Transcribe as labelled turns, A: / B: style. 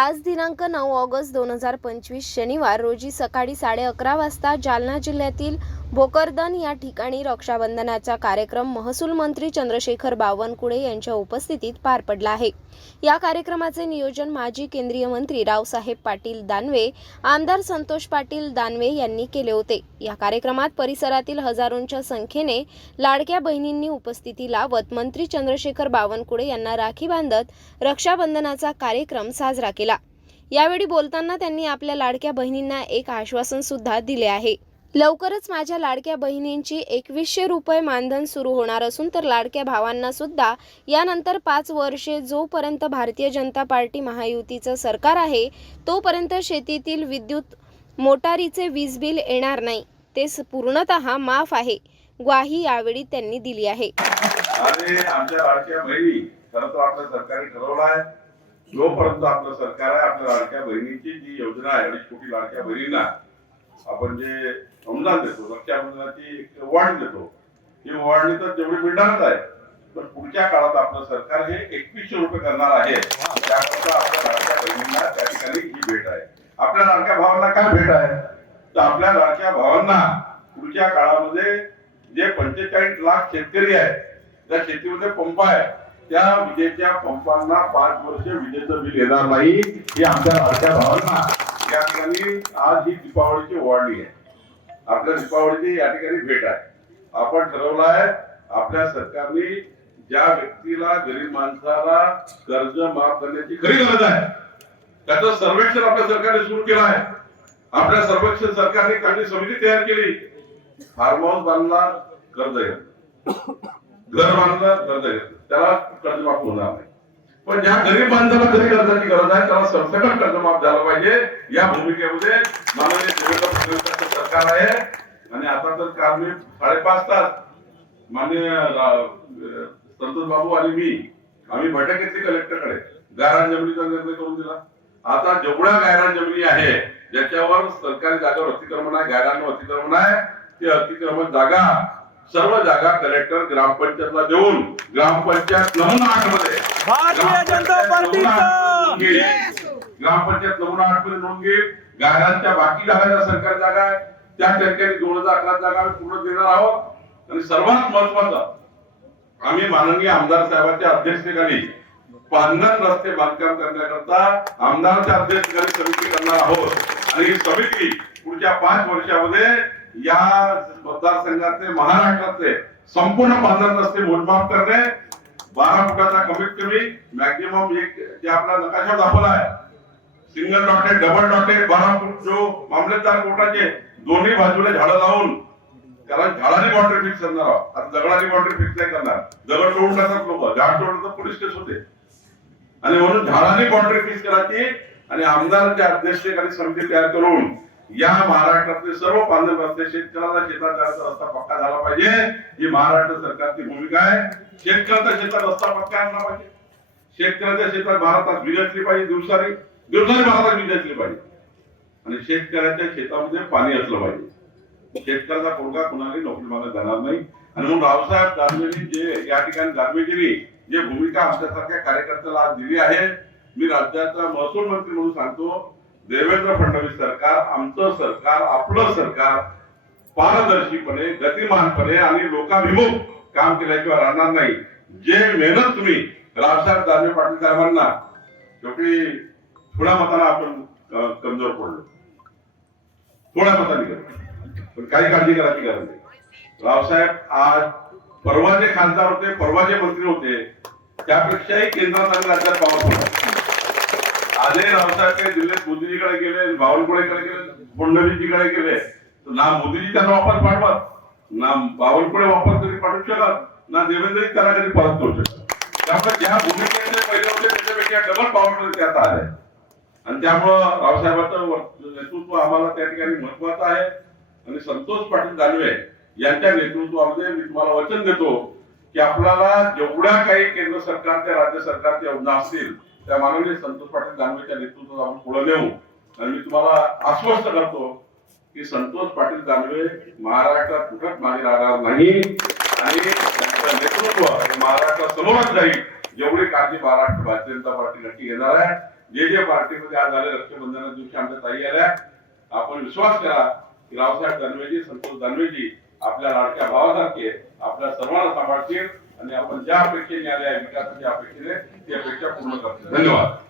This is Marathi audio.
A: आज दिनांक नऊ ऑगस्ट दोन हजार पंचवीस शनिवार रोजी सकाळी साडे अकरा वाजता जालना जिल्ह्यातील भोकरदन या ठिकाणी रक्षाबंधनाचा कार्यक्रम महसूल मंत्री चंद्रशेखर बावनकुळे यांच्या उपस्थितीत पार पडला आहे. या कार्यक्रमाचे नियोजन माजी केंद्रीय मंत्री रावसाहेब पाटील दानवे आमदार संतोष पाटील दानवे यांनी केले होते. या कार्यक्रमात परिसरातील हजारोंच्या संख्येने लाडक्या बहिणींनी उपस्थिती लावत मंत्री चंद्रशेखर बावनकुळे यांना राखी बांधत रक्षाबंधनाचा कार्यक्रम साजरा केला. यावेळी बोलताना त्यांनी आपल्या लाडक्या बहिणींना एक आश्वासन सुद्धा दिले आहे. लवकरच माझ्या लाडक्या बहिणींची एकवीसशे रुपये मानधन सुरू होणार असून तर लाडक्या भावांना सुद्धा यानंतर पाच वर्षे जोपर्यंत भारतीय जनता पार्टी महायुतीचं सरकार आहे तोपर्यंत शेतीतील विद्युत मोटारीचे वीज बिल येणार नाही. ते स- पूर्णतः माफ आहे ग्वाही यावेळी त्यांनी दिली आहे.
B: आमच्या लाडक्या बहिणी खरं तर सरकारने ठरवलं आहे. जोपर्यंत आपलं सरकार आहे आपल्या लाडक्या बहिणीची जी योजना आहे अडीच कोटी लाडक्या बहिणींना आपण जे अनुदान देतो रक्षाबंधनाची एक ओवाळणी देतो. ही वाढणी तर तेवढी मिळणारच आहे पण पुढच्या काळात आपलं सरकार हे एकवीसशे रुपये करणार आहे. त्याकरता आपल्या लाडक्या बहिणींना त्या ठिकाणी ही भेट आहे. आपल्या लाडक्या भावांना काय भेट आहे? तर आपल्या लाडक्या भावांना पुढच्या काळामध्ये जे पंचेचाळीस लाख शेतकरी आहेत त्या शेतीमध्ये पंप आहे त्या विजेच्या पंपांना पाच वर्ष विजेचं बिल येणार नाही हे आमच्या लाडक्या भावांना या ठिकाणी आज ही दीपावलीची ओवाळणी आहे. आपल्या दीपावलीची या ठिकाणी भेट आहे. आपण ठरवलं आहे आपल्या सरकारने ज्या व्यक्तीला गरीब माणसाला कर्ज माफ करण्याची खरी गरज आहे त्याचं सर्वेक्षण आपल्या सरकारने सुरू केलं आहे. आपल्या सर्वेक्षण सरकारने काही समिती तयार केली. फार्म हाऊस बांधला कर्ज घेतलं. घर बांधलं कर्ज घेतलं. त्याला कर्ज माफ होणार नाही. पण ज्या गरीब माणसाला खरी कर्जाची गरज आहे त्याला सरसकट कर्जमाफ झालं पाहिजे. या भूमिकेमध्ये माननीय देवेंद्र फडणवीसांचं सरकार आहे. आणि आता तर काल मी साडेपाच तास माननीय संतोष बाबू आणि मी आम्ही बैठक घेतली कलेक्टरकडे. गायरान जमिनीचा निर्णय करून दिला. आता जेवढ्या गायरान जमिनी आहे ज्याच्यावर सरकारी जागेवर अतिक्रमण आहे गायरांवर अतिक्रमण आहे ते अतिक्रमण जागा सर्व जागा कलेक्टर ग्रामपंचायतला देऊन ग्रामपंचायत नमुना आठमध्ये
C: भारतीय जनता पार्टीचं!
B: ग्रामपंचायत नमुना आठमध्ये नोंद घेईल गायरांच्या बाकी जागा सरकारी जागा आहे. त्या ठिकाणी दोन हजार अकरा जागा आम्ही पूर्ण देणार आहोत. आणि सर्वात महत्वाचं आम्ही माननीय आमदार साहेबांच्या अध्यक्षतेखाली पांढर रस्ते बांधकाम करण्याकरता आमदारांच्या अध्यक्षतेखाली समिती करणार आहोत. आणि ही समिती पुढच्या पाच वर्षामध्ये या मतदारसंघातले महाराष्ट्रातले संपूर्ण पांढर रस्ते मोजमाप करणे बारा फुटाचा कमीत कमी मॅक्झिमम एक जे आपला नकाशा दाखवला आहे सिंगल डॉटेड डबल डॉटेड बारा फूट जो मामलेदार कोर्टाचे दोन्ही बाजूला झाडं लावून त्याला झाडाने बाउंड्री फिक्स करणार आहोत. आता दगडाने बाउंड्री फिक्स नाही करणार. दगड तोडून टाकतात लोक झाड तोडलं तर पोलीस केस होते. आणि म्हणून झाडाने बाउंड्री फिक्स करायची आणि आमदारांच्या अध्यक्षतेखाली समिती तयार करून या महाराष्ट्रातले सर्व पांढर रस्ते शेतकऱ्याला शेतात जायचा रस्ता पक्का झाला पाहिजे. ही महाराष्ट्र सरकारची भूमिका आहे. शेतकऱ्याचा शेतात रस्ता पक्का आणला पाहिजे. शेतकऱ्याच्या शेतात भारतात वीज पाहिजे दिवसाने. दिवसाने भारतात वीज पाहिजे. आणि शेतकऱ्याच्या शेतामध्ये पाणी असलं पाहिजे. शेतकऱ्याचा पोरगा कुणालाही नोकरी मागत जाणार नाही. आणि म्हणून रावसाहेब दानवेनी जे या ठिकाणी दानवेजींनी जे भूमिका आमच्यासारख्या कार्यकर्त्याला आज दिली आहे मी राज्याचा महसूल मंत्री म्हणून सांगतो देवेंद्र फडणवीस सरकार आमचं सरकार आपलं सरकार पारदर्शीपणे गतिमानपणे आणि लोकाभिमुख काम केल्याशिवाय राहणार नाही. जे मेहनत तुम्ही रावसाहेब दानवे पाटील साहेबांना शेवटी थोड्या मताला आपण कमजोर पडलो. थोड्या मताने गेलो पण काही काळजी करायची गरज नाही. रावसाहेब आज परवा जे खासदार होते परवा जे मंत्री होते त्यापेक्षाही केंद्रात आणि राज्यात पॉवरफुल होता आजही रावसाहेब काही दिले मोदीजीकडे गेले बावनकुळेकडे गेले फडणवीसजीकडे गेले. तर ना मोदीजी त्यांना वापस पाठवत ना बावनकुळे वापस कधी पाठवू शकत ना देवेंद्रजी त्यांना कधी परत करू शकत. त्यामुळे ज्या भूमिकेने पहिले होते त्याच्यापेक्षा डबल बावनकुळे त्यात आले. आणि त्यामुळं रावसाहेबांचं नेतृत्व आम्हाला त्या ठिकाणी महत्वाचं आहे. आणि संतोष पाटील दानवे यांच्या नेतृत्वामध्ये मी तुम्हाला वचन देतो की आपल्याला जेवढ्या काही केंद्र सरकारच्या राज्य सरकारच्या योजना असतील त्या माननीय संतोष पाटील दानवेच्या नेतृत्वात आपण पुढे नेऊ. आणि मी तुम्हाला आश्वस्त करतो की संतोष पाटील दानवे महाराष्ट्रात कुठंच मागे राहणार नाही. आणि त्यांचं नेतृत्व महाराष्ट्रात महाराष्ट्रासमोरच जाईल. जेवढी काळजी महाराष्ट्र भारतीय जनता पार्टी नक्की घेणार आहे. जे जे पार्टीमध्ये आज आले रक्षाबंधना दिवशी आमच्या ताई आल्या. आपण विश्वास करा की रावसाहेब दानवेजी संतोष दानवेजी आपल्या लाडक्या भावासारखे आपल्या सर्वांना सांभाळतील. आणि आपण ज्या अपेक्षेने आल्या विकासाच्या अपेक्षेने ती अपेक्षा पूर्ण करतो. धन्यवाद.